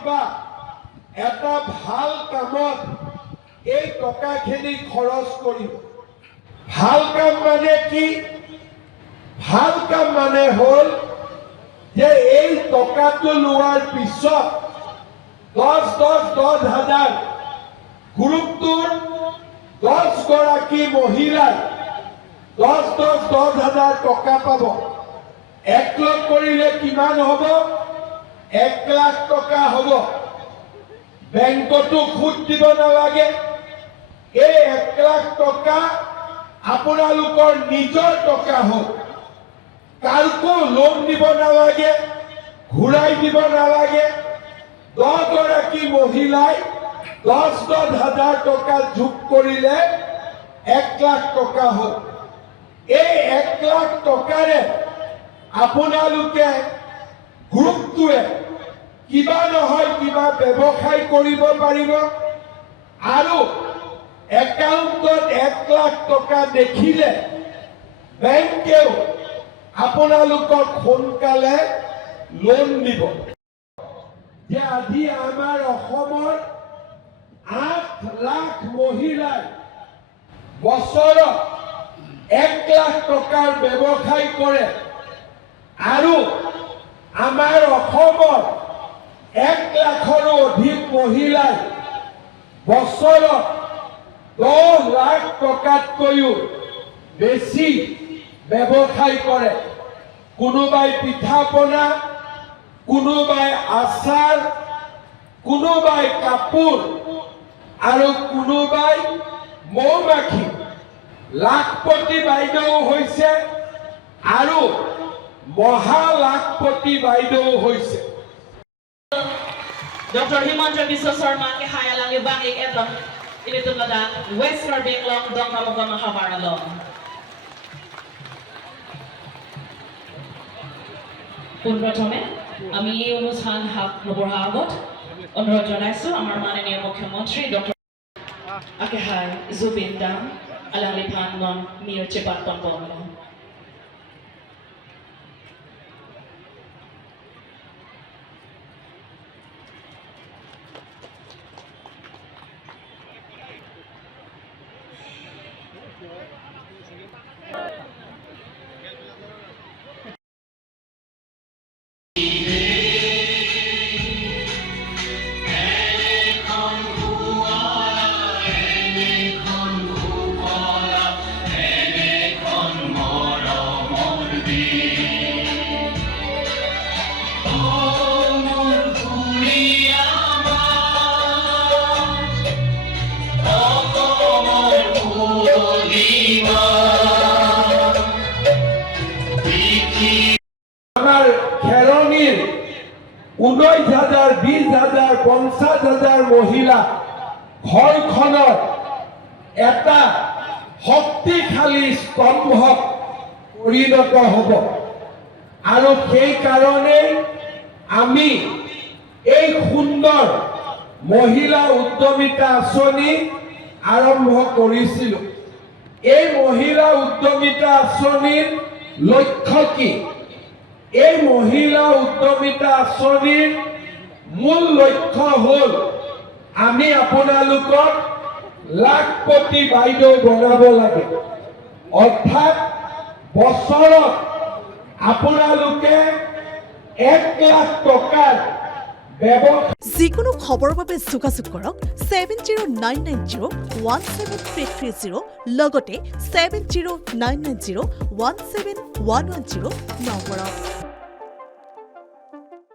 কিবা এটা ভাল কামত এই টকাখিনি খৰচ কৰিম। ভাল কাম মানে কি? ভাল কাম মানে হ'ল যে এই টকাটো লোৱাৰ পিছত 10,000 গ্ৰুপটোৰ 10 গৰাকী মহিলাই 10,000 টকা পাব। একলগ কৰিলে কিমান হ'ব? 1 লাখ টকা হ'ব। বেংকতো সুদ দিব নালাগে। এই 1 লাখ টকা আপোনালোকৰ নিজৰ টকা হ'ব। কাকো লোন দিব নালাগে, ঘূৰাই দিব নালাগে। 10 গৰাকী মহিলাই 10,000 টকা যোগ কৰিলে 1 লাখ টকা হ'ল। এই 1 লাখ টকাৰে আপোনালোকে গ্ৰুপটোৱে কিবা নহয় কিবা ব্যৱসায় কৰিব পাৰিব আৰু একাউণ্টত 1 লাখ টকা দেখিলে বেংকেও আপোনালোকক সোনকালে লোন দিব। যে আজি আমাৰ অসমৰ 8 লাখ মহিলাই বছৰত 1 লাখ টকাৰ ব্যৱসায় কৰে আৰু আমাৰ অসমৰ 1 লাখৰো অধিক মহিলাই বছৰত 10 লাখ টকাতকৈও বেছি ব্যৱসায় কৰে। কোনোবাই পিঠা পনা, কোনোবাই আচাৰ, কোনোবাই কাপোৰ আৰু কোনোবাই মৌমাখি। লাখপতি বাইদেউ হৈছে আৰু মহা লাখপতি বাইদেউ হৈছে। Dr. Himandra Biswa Sarma ke hayalang ibang iketong initulada West Carbinglong dong kamukama hamaralong. পোনপ্ৰথমে আমি এই অনুষ্ঠান হাত নবঢ়াৰ আগত অনুৰোধ জনাইছোঁ আমাৰ মাননীয় মুখ্যমন্ত্ৰী ডক্টৰ আকেহাই জুবিন দাম আলালি ভানগন মিৰ চেপাত পম্পম। আমাৰ খেলনিৰ 19,000, 20,000, 50,000 মহিলা ঘৰখনৰ এটা শক্তিশালী স্তম্ভত পৰিণত হ'ব আৰু সেইকাৰণে আমি এই সুন্দৰ মহিলা উদ্যমিতা আঁচনি আৰম্ভ কৰিছিলোঁ। এই মহিলা উদ্যমিতা আঁচনিৰ লক্ষ্য কি? এই মহিলা উদ্যমিতা আঁচনিৰ মূল লক্ষ্য হ'ল আমি আপোনালোকক লাখপতি বাইদেউ বনাব লাগে। অৰ্থাৎ বছৰত আপোনালোকে 1 লাখ টকাৰ যিকোনো খবৰৰ বাবে যোগাযোগ কৰক 7099017330 লগতে 7099017110 নম্বৰত।